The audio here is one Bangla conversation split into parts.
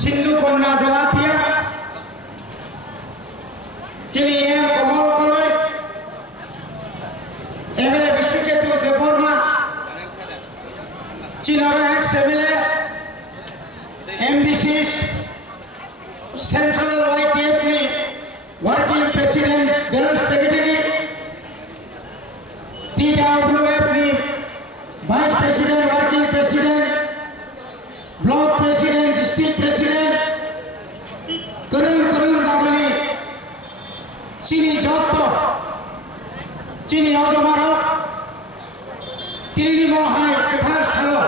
सिंधु कन्या जमातिया किनी एम कमल कलय एमएलए विश्वकेतु देबबर्मा चीनार ex MLA MDC central YTF नि working president general secretary TWF नि vice president working president block president district president Karun जागोनी चीनी जत्त चीनी अजमार तिनी महाय कथार सालो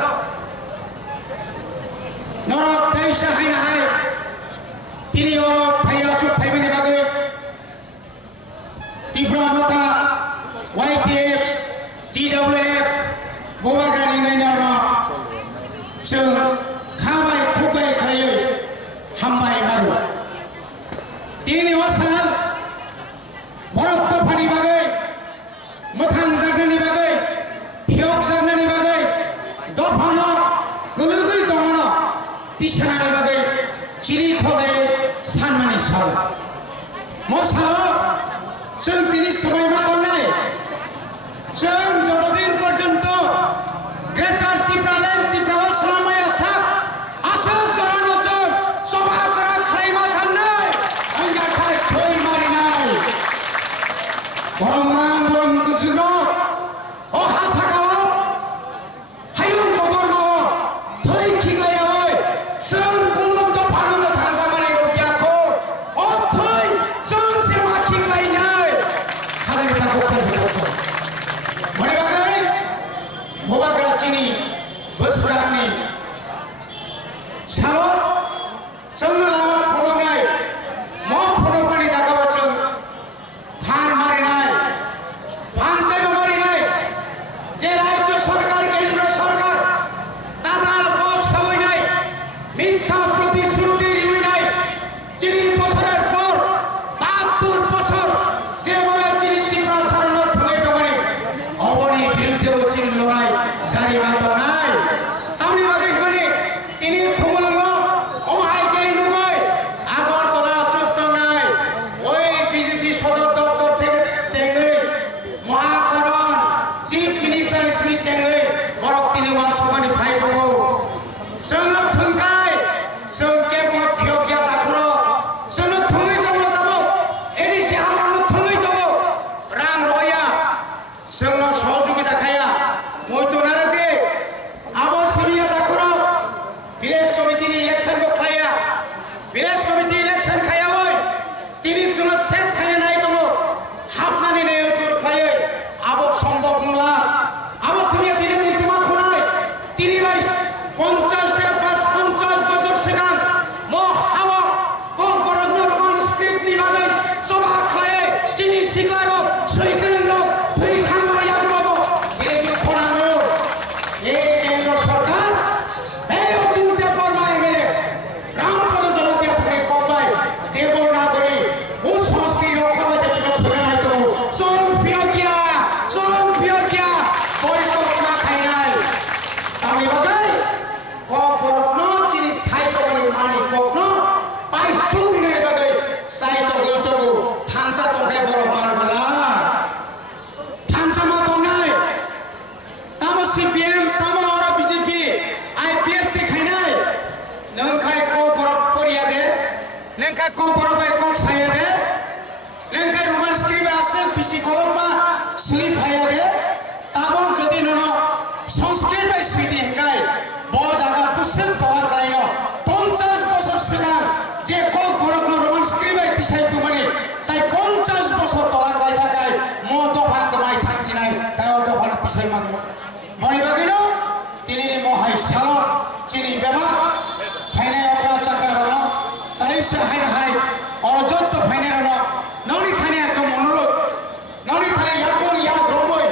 नरक दैसा हाय तिनी अरब फाइयासु फाइबेनि बागै तीव्रमता वाईटीएफ टीडब्ल्यूएफ बबागानि नायनावना जों खाबाय खुबाय खायो हामबाय मारो तिनी असाल भारत दफानि बागै मोथां जाग्रानि बागै हियक जाग्रानि बागै दफानो गोलैगै दङनो दिसानानि बागै चिरि खबाय सानमानि साल मसालो जों तिनी समय मा दंनाय जों যতদিন পর্যন্ত গ্রেটার ত্রিপুরাল্যান্ড ত্রিপুরা আসলামায় আসা আসল জরানোচর সভা করা খাইমা থাকনাই আঙ্গা খাই থই মারি নাই বরং বরং গুজুর ও হাসাকাও হায়ুন কদর্ম থই খিগায়াওই जों কোনো দফানো মোথাং জামানি রকিয়াখো ও থই जों সেমা খিগাইনাই খাদানি তাকো খাইবো मने बागै बबाग्रा चिनी बोसगांनि सालो जोंनो लामा फुदुंनाय म फुदुंनाय जागाबाजों फान मारिनाय फानते मारिनाय जे राज्य सरकार केंद्र सरकार दादाल कक सवैनाय मिथ्या प्रतिश्रुति दिनाय चिनी बছরের পর 72 বছর যে বলে চিনি ত্রিপুরা সারানো থই দমানে অবনি বিরুদ্ধে চিনি লড়াই জারি মাতো নাই তামনি বাগে মানে তিনি খুমুলুঙ্গ অমাই কেই নুগই আগরতলা সুক্ত নাই ওই বিজেপি সদর দপ্তর থেকে চেঙ্গই মহাকরণ চিফ মিনিস্টার শ্রী চেঙ্গই বরক তিনি ওয়ানসুমানি ফাই দङ जोंनो थुंगाय जों केबल भियगिया दाखुरो जोंनो थुङै दङ दाबो एनिसि हामानो थुङै दङ रां रया जोंनो सहयोगिता खाया मयतनारे दे आबो सिरिया दाखुरो विलेज कमिटी नि इलेक्शन को खाया विलेज कमिटी इलेक्शन खाया ओय तिनि जोंनो सेस खाया नाय दङ हाबनानि ने जुर खायो आबो सम्भव नङा आबो सिरिया तिनि मयतमा खनाय तिनि बाय 50 থেকে 50 বছর সিগাং ম হাওয়া কর্পোরেট নরমান স্ক্রিপ্ট নি বাগै সভা খায়ে চিনি সিগলারো সৈকরেলো ফ্রি খামারিয়া গব এই খনানো এই কেন্দ্র সরকার এই অতুল দেববর্মা এমএলএ রামপদ জনতা সঙ্গে কবাই দেব না করে ও সংস্কৃতি রক্ষা করতে জন্য ফিরে নাই তো সং ফিরকিয়া কই না খাই নাই আমি বাগै कपरत्न चिनी साइतो गनि मानि कपन पाइ सुनि बागै साइतो गइतगु थांचा तंखाय बर मानगला थांचा मा दंनाय ताम सीपीएम ताम अरा बीजेपी आईपीएफ देखायनाय नंखाय कपरत परिया दे नंखाय कपरत बाय कक साया दे नंखाय रोमान स्क्रिप्ट आसे बिसि कलमा सुइ फाया दे ताबो जदि ननो संस्कृत बाय सुइदि हेंगाय बजागा पुसुं तला गायनो 50 বছর सिगां जे कक बरकनो रोमान स्क्रिप्ट दिसाय दुमानि ताइ 50 বছর तला गाय थाखाय म दफा कमाय थांसिनाय ताय दफा दिसाय मांगो मनि बागैनो तिनिनि महाय साल चिनि बेबा फाइनाय अक्रा चाक्रा रनो ताइ सहाय हाय अजत फाइनाय रनो नौनि खाने एकदम अनुरोध नौनि खाने याको या ग्रमय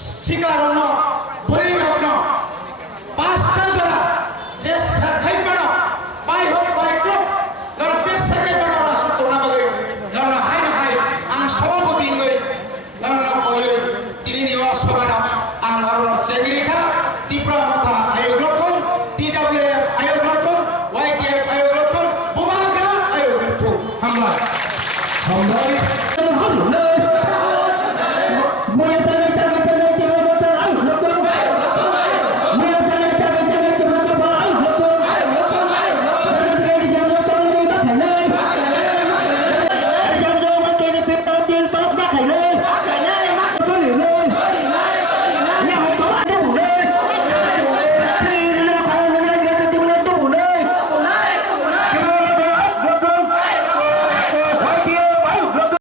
सिका रनो बरि रनो पांचटा जरा जे साखाय बनो बाय हो बाय क्रो नर जे साखाय बनो ना सुतोना बागै नर हाय आं सभापति गय नर कय तिनि सभाना आं आरो चेंग्रिखा ত্রিপুরা মাথা आयोग लोकम टीडब्ल्यूएफ आयोग लोकम वाईटीएफ आयोग সম্ভব